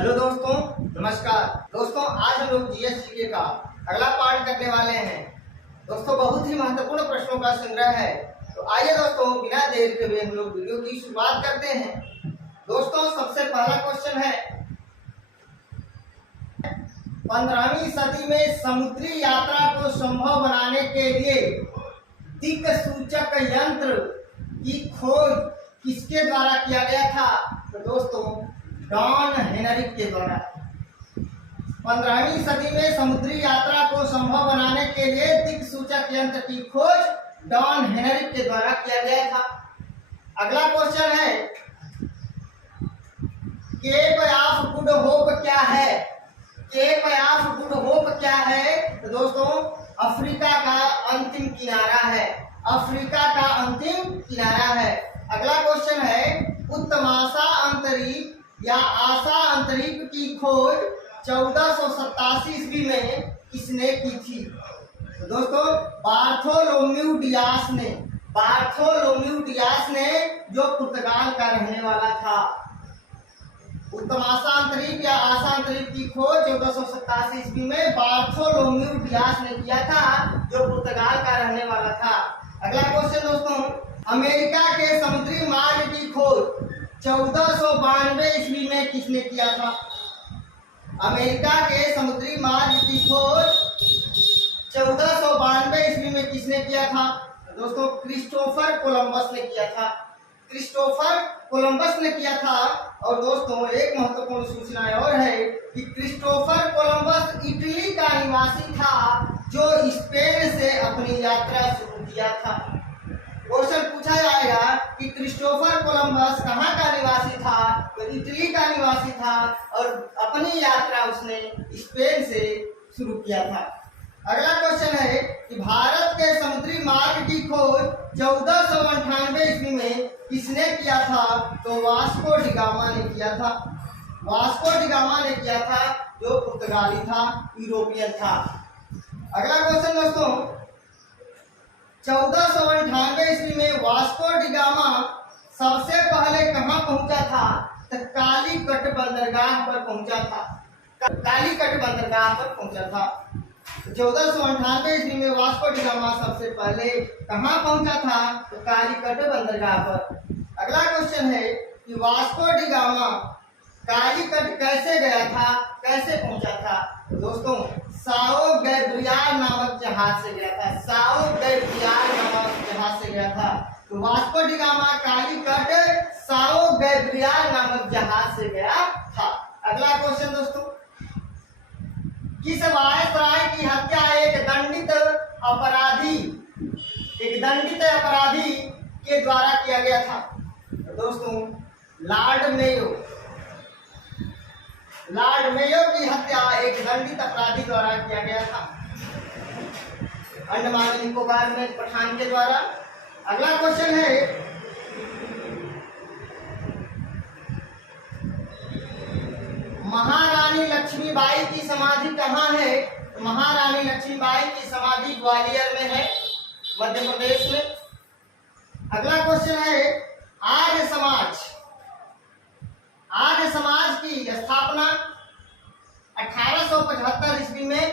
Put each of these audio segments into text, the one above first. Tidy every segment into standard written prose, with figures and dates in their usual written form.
Hello दोस्तों, नमस्कार दोस्तों। आज हम लोग जीएसजीके का अगला पार्ट करने वाले हैं। दोस्तों बहुत ही महत्वपूर्ण प्रश्नों का संग्रह है। तो आइए दोस्तों, बिना देर के हुए हम लोग वीडियो की शुरुआत करते हैं। दोस्तों सबसे पहला क्वेश्चन है, 15वीं सदी में समुद्री यात्रा को संभव बनाने के लिए दिक्सूचक यंत्र की खोज किसके द्वारा किया गया था? तो दोस्तों डॉन हेनरिक के द्वारा। 15वीं सदी में समुद्री यात्रा को संभव बनाने के लिए दिक्सूचक यंत्र की खोज डॉन हेनरिक के द्वारा किया गया था। अगला क्वेश्चन है, केप ऑफ गुड होप क्या है? केप ऑफ गुड होप क्या है? तो दोस्तों अफ्रीका का अंतिम किनारा है। अफ्रीका का अंतिम किनारा है। अगला क्वेश्चन है, उत्तमाशा अंतरिक्ष या आशा अंतरिक्ष की खोज 1487 ईस्वी में किसने की थी? तो दोस्तों बार्थोलोम्यू डियास ने जो पुर्तगाल का रहने वाला था। उत्तमाशा अंतरिक्ष या आशा अंतरिक्ष की खोज 1487 ईस्वी में बार्थोलोम्यू डियास ने किया था, जो पुर्तगाल का रहने वाला था। अगला क्वेश्चन दोस्तों, अमेरिका के समुद्री मार्ग की खोज 1492 ईस्वी में किसने किया था? अमेरिका के समुद्री मार्ग की खोज 1492 ईस्वी में किसने किया था? दोस्तों क्रिस्टोफर कोलंबस ने किया था। क्रिस्टोफर कोलंबस ने किया था। और दोस्तों एक महत्वपूर्ण सूचना और है कि क्रिस्टोफर कोलंबस इटली का निवासी था, जो स्पेन से अपनी यात्रा शुरू किया था। क्वेश्चन पूछा जाएगा कि क्रिस्टोफर कोलंबस कहाँ का निवासी था? तो इटली का निवासी था और अपनी यात्रा उसने स्पेन से शुरू किया था। अगला क्वेश्चन है कि भारत के समुद्री मार्ग की खोज 1498 ईस्वी में किसने किया था? तो वास्को डिगामा ने किया था। वास्को डिगामा ने किया था, जो पुर्तगाली था, यूरोपियन था। अगला क्वेश्चन दोस्तों, 1498 ईस्वी में वास्को डिगामा सबसे पहले कहाँ पहुंचा था? तो कालीकट बंदरगाह पर पहुंचा था। कालीकट बंदरगाह पर पहुंचा था। 1498 ईस्वी में वास्को डिगामा सबसे पहले कहाँ पहुंचा था? तो कालीकट बंदरगाह पर। अगला क्वेश्चन है कि वास्को डिगामा कालीकट कैसे गया था, कैसे पहुंचा था? तो दोस्तों साओ गैब्रियल नामक जहाज से गया था। साओ गैब्रियल नामक जहाज से गया था। तो Vasco da Gama Calicut Sao Gabriel नामक जहाज से गया था। अगला क्वेश्चन दोस्तों, किस वायसराय की हत्या एक दंडित अपराधी के द्वारा किया गया था? तो दोस्तों लॉर्ड मेयो की हत्या एक दंडित अपराधी द्वारा किया गया था, अंडमान निकोबार में पठान के द्वारा। अगला क्वेश्चन है, महारानी लक्ष्मीबाई की समाधि कहाँ है? तो महारानी लक्ष्मीबाई की समाधि ग्वालियर में है, मध्य प्रदेश में। अगला क्वेश्चन है, आर्य समाज की स्थापना 1875 ईस्वी में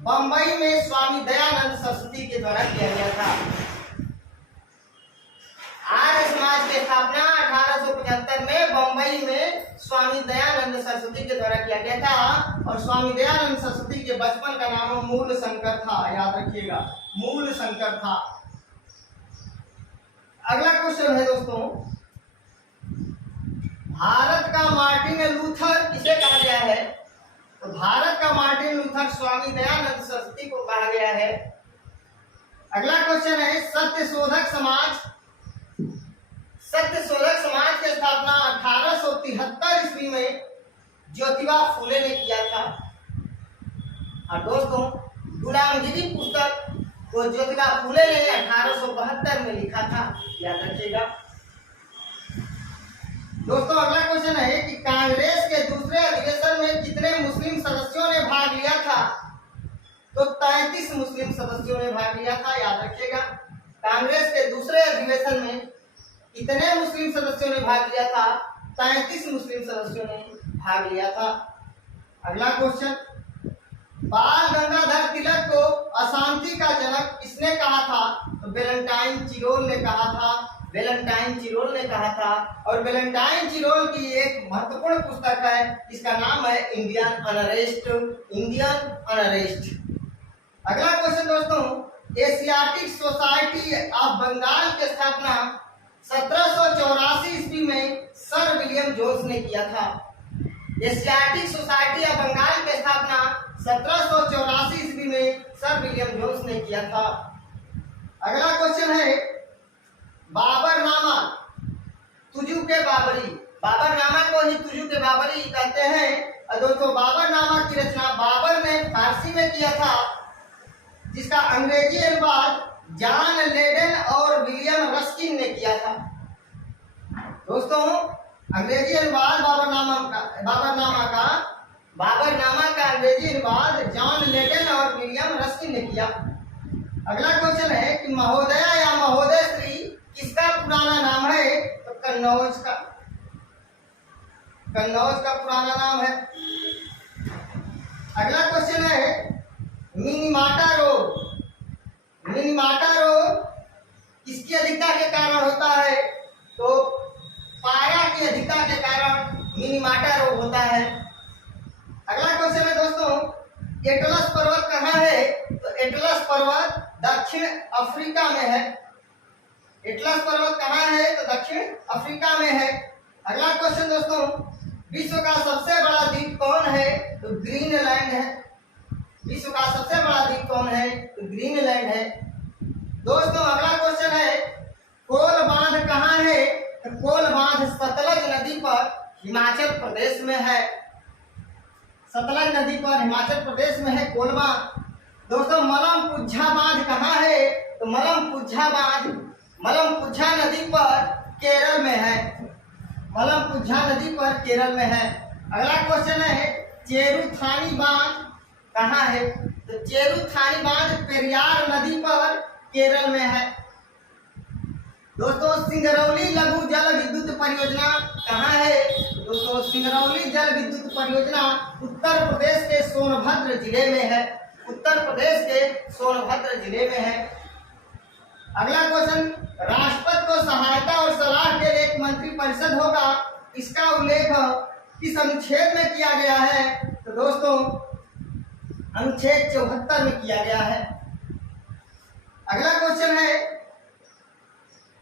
बंबई में स्वामी दयानंद सरस्वती के द्वारा किया गया था। आर्य समाज की स्थापना 1875 में बंबई में स्वामी दयानंद सरस्वती के द्वारा किया गया था। और स्वामी दयानंद सरस्वती के बचपन का नाम मूल शंकर था, याद रखिएगा, मूल शंकर था। अगला क्वेश्चन है दोस्तों, भारत का मार्टिन लूथर किसे कहा गया है? तो भारत का मार्टिन लूथर स्वामी दयानंद सरस्वती को कहा गया है। अगला क्वेश्चन है, सत्यशोधक समाज की स्थापना 1873 ईस्वी में ज्योतिबा फूले ने किया था। और दोस्तों गुलामगिरी पुस्तक को ज्योतिबा फूले ने 1872 में लिखा था, याद रखिएगा। दोस्तों अगला क्वेश्चन है कि कांग्रेस के दूसरे अधिवेशन में कितने मुस्लिम सदस्यों ने भाग लिया था? तो 33 मुस्लिम सदस्यों ने भाग लिया था, याद रखिएगा। कांग्रेस के दूसरे अधिवेशन में कितने मुस्लिम सदस्यों ने भाग लिया था? 33 मुस्लिम सदस्यों ने भाग लिया था। अगला क्वेश्चन, बाल गंगाधर तिलक को अशांति का जनक किसने कहा था? तो वेलेंटाइन चिरोल ने कहा था। वेलेंटाइन चिरोल ने कहा था। और वेलेंटाइन चिरोल की एक महत्वपूर्ण पुस्तक है, इसका नाम है इंडियन अनरेस्ट। Indian unrest. अगला क्वेश्चन दोस्तों, एशियाटिक सोसाइटी ऑफ बंगाल की स्थापना 1784 ईस्वी में सर विलियम जोन्स ने किया था। एशियाटिक सोसाइटी ऑफ बंगाल की स्थापना 1784 ईस्वी में सर विलियम जोन्स ने किया था। अगला क्वेश्चन है, बाबरनामा तुजु के बाबरी। बाबरनामा को ही तुजु के बाबरी कहते हैं। और दोस्तों बाबरनामा की रचना बाबर ने फारसी में किया था, जिसका अंग्रेजी अनुवाद जॉन लेडेन और विलियम रस्किन ने किया था। दोस्तों अंग्रेजी अनुवाद बाबरनामा का अंग्रेजी अनुवाद जॉन लेडेन और विलियम रस्किन ने किया। अगला क्वेश्चन है कि महोदया या महोदय श्री किसका पुराना नाम है? तो कन्नौज का पुराना नाम है। अगला क्वेश्चन है, मिनीमाटा रोग किसकी अधिकता के कारण होता है? तो पारा की अधिकता के कारण मिनीमाटा रोग होता है। अगला क्वेश्चन है दोस्तों, एटलस पर्वत कहाँ है? तो एटलस पर्वत दक्षिण अफ्रीका में है। एटलस पर्वत कहाँ है? तो दक्षिण अफ्रीका में है। अगला क्वेश्चन दोस्तों, विश्व का सबसे बड़ा द्वीप कौन है? तो ग्रीनलैंड है। विश्व का सबसे बड़ा द्वीप कौन है? तो ग्रीनलैंड है। दोस्तों अगला क्वेश्चन है, कोल बांध कहाँ है? तो कोल बांध सतलज नदी पर हिमाचल प्रदेश में है। सतलज नदी पर हिमाचल प्रदेश में है कोल बांध। दोस्तों मलमपुझा बांध कहाँ है? तो मलमपुझा बांध मलमपुझा नदी पर केरल में है। मलमपुझा नदी पर केरल में है। अगला क्वेश्चन है, चेरुथानी बांध कहाँ है? तो चेरुथानी बांध पेरियार नदी पर केरल में है। दोस्तों सिंगरौली लघु जल विद्युत परियोजना कहाँ है? दोस्तों सिंगरौली जल विद्युत परियोजना उत्तर प्रदेश के सोनभद्र जिले में है। उत्तर प्रदेश के सोनभद्र जिले में है। अगला क्वेश्चन, राष्ट्रपति को सहायता और सलाह के लिए एक मंत्रिपरिषद होगा, इसका उल्लेख किस अनुच्छेद में किया गया है? तो दोस्तों अनुच्छेद 74 में किया गया है। अगला क्वेश्चन है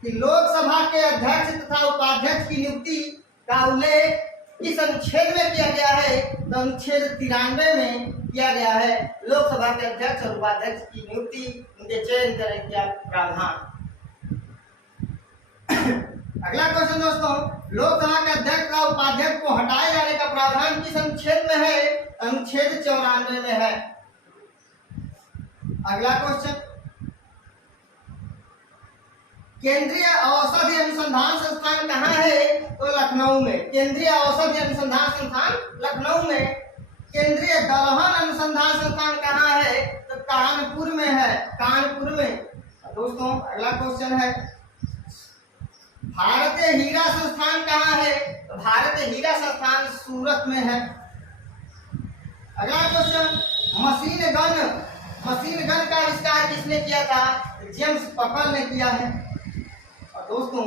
कि लोकसभा के अध्यक्ष तथा उपाध्यक्ष की नियुक्ति का उल्लेख किस अनुच्छेद में किया गया है? तो अनुच्छेद 93 में किया गया है। लोकसभा के अध्यक्ष और उपाध्यक्ष की नियुक्ति, उनके चयन करने का प्रावधान। अगला क्वेश्चन दोस्तों, लोकसभा के अध्यक्ष का उपाध्यक्ष को हटाए जाने का प्रावधान किस अनुच्छेद में है? अनुच्छेद 94 में है। अगला क्वेश्चन, केंद्रीय औषधि अनुसंधान संस्थान कहाँ है? तो लखनऊ में। केंद्रीय औषधि अनुसंधान संस्थान लखनऊ में। केंद्रीय दलहन अनुसंधान संस्थान कहाँ है? तो कानपुर में है। कानपुर में। दोस्तों अगला क्वेश्चन है, भारतीय हीरा संस्थान कहाँ है? तो भारतीय हीरा संस्थान सूरत में है। अगला क्वेश्चन, मशीन गन का आविष्कार किसने किया था? जेम्स पकल ने किया है। और दोस्तों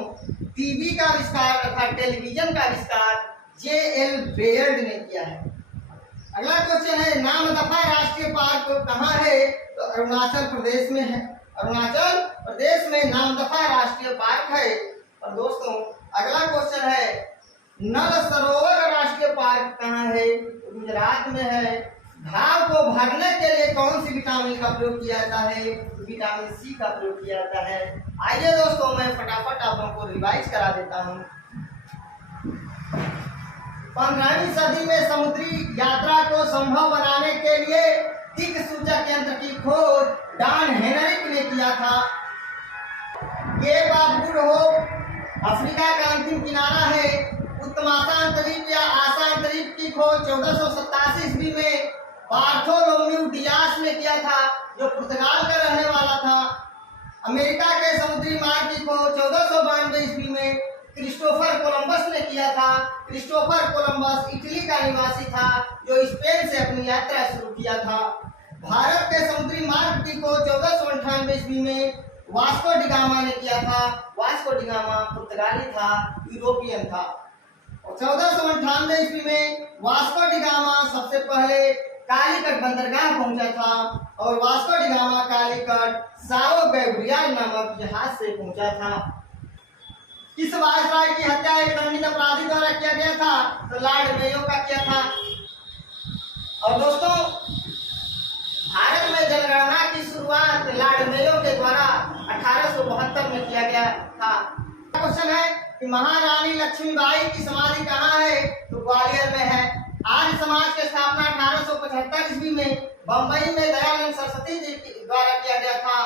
टीवी का आविष्कार अर्थात टेलीविजन का आविष्कार J.L. बेयर्ड ने किया है। अगला क्वेश्चन है, नामदफा राष्ट्रीय पार्क कहाँ है? तो अरुणाचल प्रदेश में है। अरुणाचल प्रदेश में नामदफा राष्ट्रीय पार्क है। और दोस्तों अगला क्वेश्चन है, नल सरोवर राष्ट्रीय पार्क कहाँ है? तो गुजरात में है। घाव को भरने के लिए कौन सी विटामिन का प्रयोग किया जाता है? तो विटामिन सी का प्रयोग किया जाता है। आइए दोस्तों मैं फटाफट आप लोगों को रिवाइज करा देता हूँ। 15वीं सदी में समुद्री यात्रा को संभव बनाने के लिए दिक्सूचक यंत्र की खोज डॉन हेनरिक ने किया था। Cape of Good Hope Africa का अंतिम किनारा है। उत्तमाशा अंतरिक्ष या आशा अंतरिक्ष की खोज 1487 ईस्वी में बार्थोलोम्यू डियास ने किया था, जो पुर्तगाल का रहने वाला था। अमेरिका के समुद्री मार्ग की खोज 1492 ईस्वी में क्रिस्टोफर कोलंबस ने किया था। क्रिस्टोफर कोलंबस इटली का निवासी था जो स्पेन से अपनी यात्रा शुरू किया था। भारत के समुद्री मार्ग को 1498 ईस्वी में वास्को डी गामा ने किया था। वास्को डी गामा पुर्तगाली था, यूरोपियन था। और 1498 ईस्वी में वास्को डी गामा सबसे पहले कालीकट बंदरगाह पहुंचा था और Vasco D gamma Calicut Sao Gabriel नामक जहाज से पहुंचा था। किस वायसराय की हत्या एक दंडित अपराधी द्वारा किया गया था? तो लॉर्ड मेयो का किया था। और दोस्तों, भारत में जनगणना की शुरुआत लॉर्ड मेयो के द्वारा 1872 में किया गया था। क्वेश्चन है कि महारानी लक्ष्मीबाई की समाधि कहाँ है? तो ग्वालियर में है। आर्य समाज की स्थापना 1875 ईस्वी में बम्बई में दयानंद सरस्वती जी द्वारा किया गया था।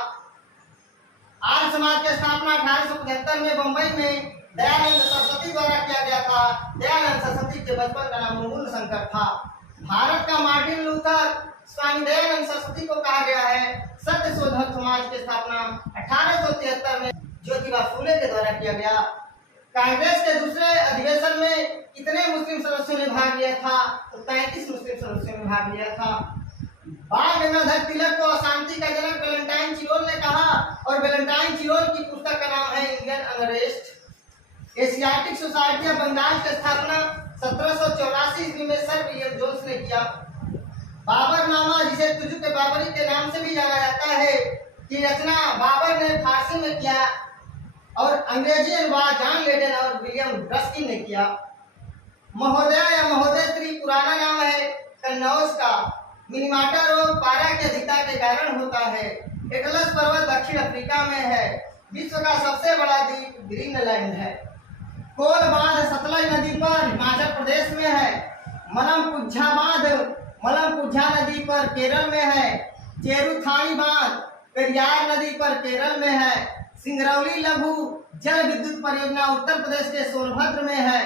आर्य समाज की स्थापना 1875 में बम्बई में दयानंद सरस्वती द्वारा किया गया था। दयानंद सरस्वती के बचपन का नाम मूल शंकर था। भारत का मार्टिन लूथर स्वामी दयानंद सरस्वती को कहा गया है। सत्य शोधक समाज की स्थापना 1873 में ज्योतिबा फूले के द्वारा किया गया। कांग्रेस के दूसरे अधिवेशन में कितने मुस्लिम सदस्यों ने भाग लिया था? तो 33 मुस्लिम सदस्यों ने भाग लिया था। बाल गंगाधर तिलक को अशांति का जनक वैलेंटाइन चिरोल ने कहा और वैलेंटाइन चिरोल की पुस्तक का नाम है Indian unrest. Asiatic society of Bengal की स्थापना 1784 ईस्वी में सर विलियम जोन्स ने किया। बाबरनामा, जिसे तुजु के बाबरी के नाम से भी जाना जाता है, की रचना बाबर ने फारसी में किया और अंग्रेजी अनुवाद जॉन लेडन और विलियम रस्किन ने किया। महोदया या महोदयश्री पुराना नाम है कन्नौज का। मिनीमाटा रोग पारा की अधिकता के कारण होता है। एटलस पर्वत दक्षिण अफ्रीका में है। विश्व का सबसे बड़ा द्वीप ग्रीनलैंड है। कोल बांध सतलज नदी पर हिमाचल प्रदेश में है। मलमपुझा बांध मलमपुझा नदी पर केरल में है। चेरुथानी बांध पेरियार नदी पर केरल में है। सिंगरौली लघु जल विद्युत परियोजना उत्तर प्रदेश के सोनभद्र में है।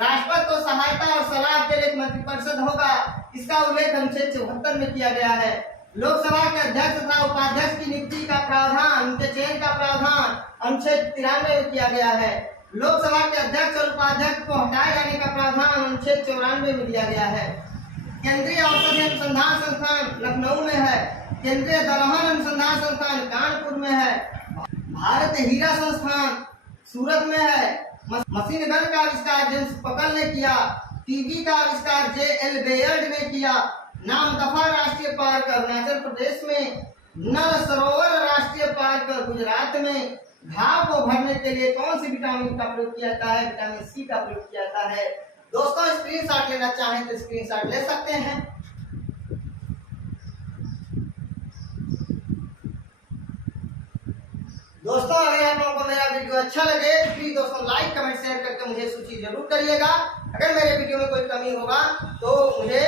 राष्ट्रपति को सहायता और सलाह के लिए एक मंत्रिपरिषद होगा। इसका उल्लेख अनुच्छेद 74 में किया गया है। लोकसभा के अध्यक्ष तथा उपाध्यक्ष की नियुक्ति का प्रावधान, उनके चयन का प्रावधान अनुच्छेद 93 में किया गया है। लोकसभा के अध्यक्ष और उपाध्यक्ष को हटाए जाने का प्रावधान अनुच्छेद 94 में दिया गया है। केंद्रीय औषधि अनुसंधान संस्थान लखनऊ में है। केंद्रीय दलहन अनुसंधान संस्थान कानपुर में है। भारत हीरा संस्थान सूरत में है। मशीन गन का आविष्कार जेम्स पकल ने किया। टीवी का आविष्कार जे.एल. बेयर्ड ने किया। नामदफा राष्ट्रीय पार्क अरुणाचल प्रदेश में। नल सरोवर राष्ट्रीय पार्क गुजरात में। घाव को भरने के लिए कौन सी विटामिन का प्रयोग किया जाता है? विटामिन सी का प्रयोग किया जाता है। दोस्तों, स्क्रीनशॉट लेना चाहें तो स्क्रीनशॉट ले सकते हैं। दोस्तों, अगर आप लोगों को मेरा वीडियो अच्छा लगे तो प्लीज दोस्तों लाइक कमेंट शेयर करके मुझे सूचित जरूर करिएगा। अगर मेरे वीडियो में कोई कमी होगा तो मुझे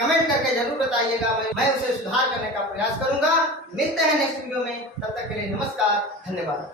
कमेंट करके जरूर बताइएगा। मैं उसे सुधार करने का प्रयास करूंगा। मिलते हैं नेक्स्ट वीडियो में। तब तक के लिए नमस्कार, धन्यवाद।